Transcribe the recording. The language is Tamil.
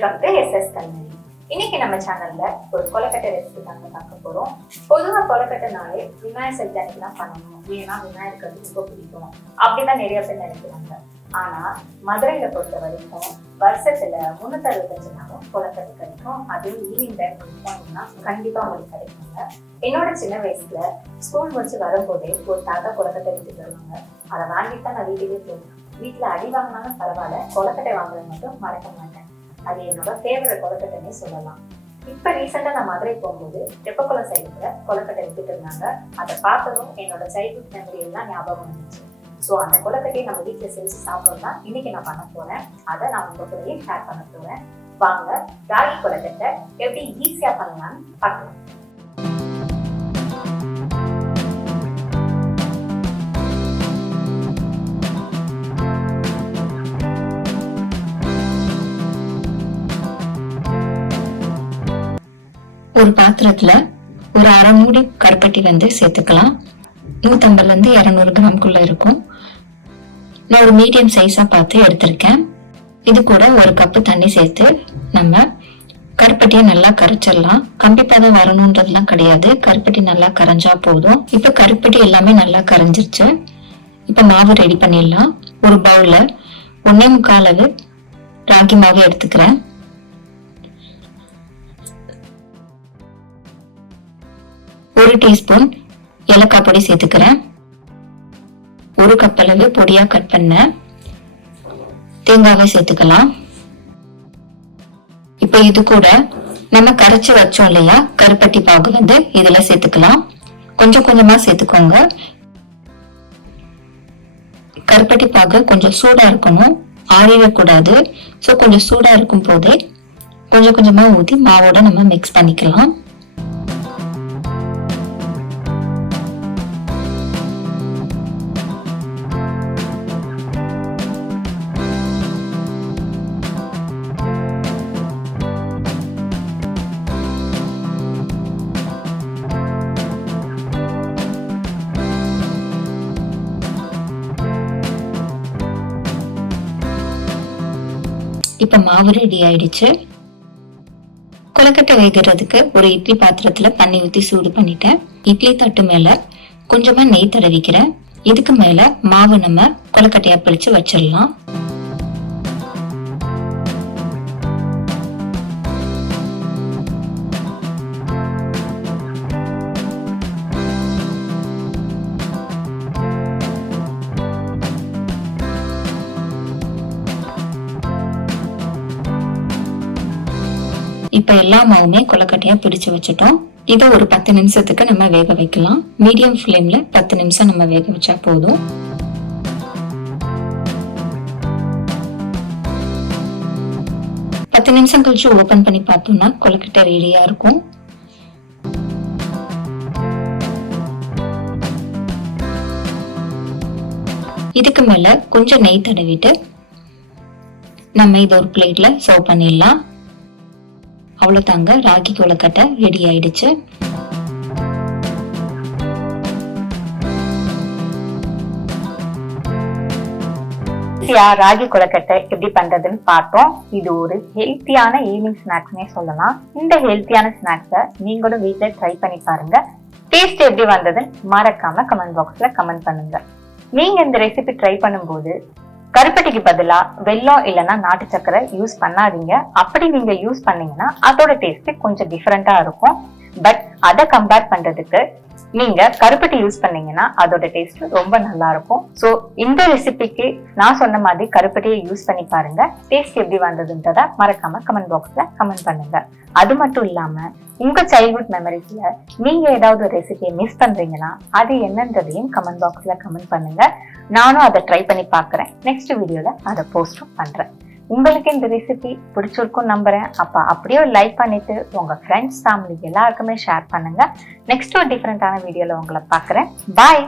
வெல்கம் டு எஸ்எஸ் கல்வி. இன்னைக்கு நம்ம சேனல்ல ஒரு கொலக்கட்டை ரெசிபி தாங்க பார்க்க போறோம். பொதுவாக கொலக்கட்டைனாலே விநாயகர் சதுர்த்தி அன்னைக்கு தான் பண்ணணும், ஏன்னா விநாயகருக்கு ரொம்ப பிடிக்கும் அப்படிதான் நிறைய பேர் நினைக்கிறாங்க. ஆனா மதுரையில பொறுத்த வரைக்கும் வருஷத்துல 365 நாளும் கொலக்கட்டை கிடைக்கும். அதுவும் ஈவினிங் டைம் போனீங்கன்னா கண்டிப்பா உங்களுக்கு கிடைக்குங்க. என்னோட சின்ன வயசுல ஸ்கூல் முடிச்சு வரும்போதே ஒரு தாத்தா கொலக்கட்டை எடுத்துட்டு வருவாங்க. அதை வாங்கிட்டு தான் நான் வீட்டுக்கே போவேன். வீட்டுல அடி வாங்கினாலும் பரவாயில்ல, கொலக்கட்டை வாங்குறது மட்டும் மறக்க மாட்டேன். அது என்னோட ஃபேவரட் கொலக்கட்டைன்னே சொல்லலாம். இப்ப ரீசெண்டா நான் மதுரை போகும்போது தெப்பக்குளம் சைடுல கொலக்கட்டை எடுத்துட்டு இருந்தாங்க. அதை பார்த்ததும் என்னோட சைல்ட்ஹுட் மெமரி எல்லாம் ஞாபகம் வந்துச்சு. ஸோ அந்த கொலக்கட்டையை நம்ம வீட்டில் செஞ்சு சாப்பிடணும் தான் இன்னைக்கு நான் பண்ண போறேன். அதை நான் உங்க கூடயே ஷேர் பண்ண போறேன். வாங்க ராகி கொலக்கட்டை எப்படி ஈஸியா பண்ணலாம்னு பார்க்கலாம். ஒரு பாத்திரத்துல ஒரு அரை மூடி கருப்பட்டி சேர்த்துக்கலாம். 150 இருந்து 200 கிராம்குள்ள இருக்கும். நான் ஒரு மீடியம் சைஸா பார்த்து எடுத்திருக்கேன். இது கூட ஒரு கப்பு தண்ணி சேர்த்து நம்ம கருப்பட்டியை நல்லா கரைச்சிடலாம். கம்பிப்பாதான் வரணும்ன்றதுலாம் கிடையாது, கருப்பட்டி நல்லா கரைஞ்சா போதும். இப்ப கருப்பட்டி எல்லாமே நல்லா கரைஞ்சிருச்சு. இப்ப மாவு ரெடி பண்ணிடலாம். ஒரு பவுல்ல 1.25 அளவு ராகி மாவு எடுத்துக்கிறேன். ஒரு டீஸ்பூன் ஏலக்காய் பொடி சேர்த்துக்கிறேன். ஒரு கப் அளவு பொடியா கட் பண்ண தேங்காவை சேர்த்துக்கலாம். இப்ப இது கூட நம்ம கரைச்சு வச்சோம் இல்லையா கருப்பட்டி பாகு இதுல சேர்த்துக்கலாம். கொஞ்சம் கொஞ்சமா சேர்த்துக்கோங்க. கருப்பட்டி பாகு கொஞ்சம் சூடா இருக்கணும், ஆறிடக்கூடாது. ஸோ கொஞ்சம் சூடா இருக்கும் போதே கொஞ்சம் கொஞ்சமா ஊத்தி மாவோட நம்ம மிக்ஸ் பண்ணிக்கலாம். இப்ப மாவு ரெடி ஆயிடுச்சு. கொலக்கட்டை வைக்கிறதுக்கு ஒரு இட்லி பாத்திரத்துல தண்ணி ஊத்தி சூடு பண்ணிட்டேன். இட்லி தட்டு மேல கொஞ்சமா நெய் தடவிக்கிறேன். இதுக்கு மேல மாவு நம்ம கொலக்கட்டையா பிடிச்சு வச்சிடலாம். இப்ப எல்லா மாவுமே கொலக்கட்டையா பிடிச்சு வச்சுட்டோம். இதை ஒரு 10 நிமிஷத்துக்கு நம்ம வேக வைக்கலாம். மீடியம் ஃப்ளேம்ல 10 நிமிஷம் நம்ம வேக வச்சா போதும். பத்து நிமிஷம் கழிச்சு ஓபன் பண்ணி பார்த்தோம்னா கொலக்கட்டை ரெடியா இருக்கும். இதுக்கு மேல கொஞ்சம் நெய் தடவிட்டு நம்ம இதை ஒரு பிளேட்ல சர்வ் பண்ணிடலாம். அவ்வளவுதாங்க, ராகி கொலக்கட்டை ரெடி ஆயிடுச்சு. ராகி கொலக்கட்டை எப்படி பண்றதுன்னு பார்த்தோம். இது ஒரு ஹெல்த்தியான ஈவினிங் ஸ்நாக்ஸ்னே சொல்லலாம். இந்த ஹெல்த்தியான ஸ்நாக்ஸை நீங்களும் வீட்டுல ட்ரை பண்ணி பாருங்க. டேஸ்ட் எப்படி வந்ததுன்னு மறக்காம கமெண்ட் பாக்ஸ்ல கமெண்ட் பண்ணுங்க. நீங்க இந்த ரெசிபி ட்ரை பண்ணும்போது கருப்பட்டிக்கு பதிலா வெல்லம் இல்லைன்னா நாட்டு சக்கரை யூஸ் பண்ணாதீங்க. அப்படி நீங்க யூஸ் பண்ணீங்கன்னா அதோட டேஸ்ட் கொஞ்சம் டிஃபரெண்டா இருக்கும். பட் அதை கம்பேர் பண்றதுக்கு நீங்க கருப்பட்டி யூஸ் பண்ணீங்கன்னா அதோட டேஸ்ட் ரொம்ப நல்லா இருக்கும். ஸோ இந்த ரெசிபிக்கு நான் சொன்ன மாதிரி கருப்பட்டியை யூஸ் பண்ணி பாருங்க. டேஸ்ட் எப்படி வந்ததுன்றத மறக்காம கமெண்ட் பாக்ஸ்ல கமெண்ட் பண்ணுங்க. அது மட்டும் இல்லாம உங்க சைல்ட்ஹுட் மெமரிஸ்ல நீங்க ஏதாவது ரெசிபியை மிஸ் பண்றீங்கன்னா அது என்னன்றதையும் கமெண்ட் பாக்ஸ்ல கமெண்ட் பண்ணுங்க. நானும் அதை ட்ரை பண்ணி பாக்குறேன். நெக்ஸ்ட் வீடியோல அதை போஸ்டும் பண்றேன். உங்களுக்கு இந்த ரெசிபி பிடிச்சிருக்கும் நம்புறேன். அப்ப அப்படியே லைக் பண்ணிட்டு உங்க ஃப்ரெண்ட்ஸ் ஃபேமிலி எல்லாருக்குமே ஷேர் பண்ணுங்க. நெக்ஸ்ட் ஒரு டிஃபரெண்டான வீடியோல உங்களை பாக்குறேன். பாய்.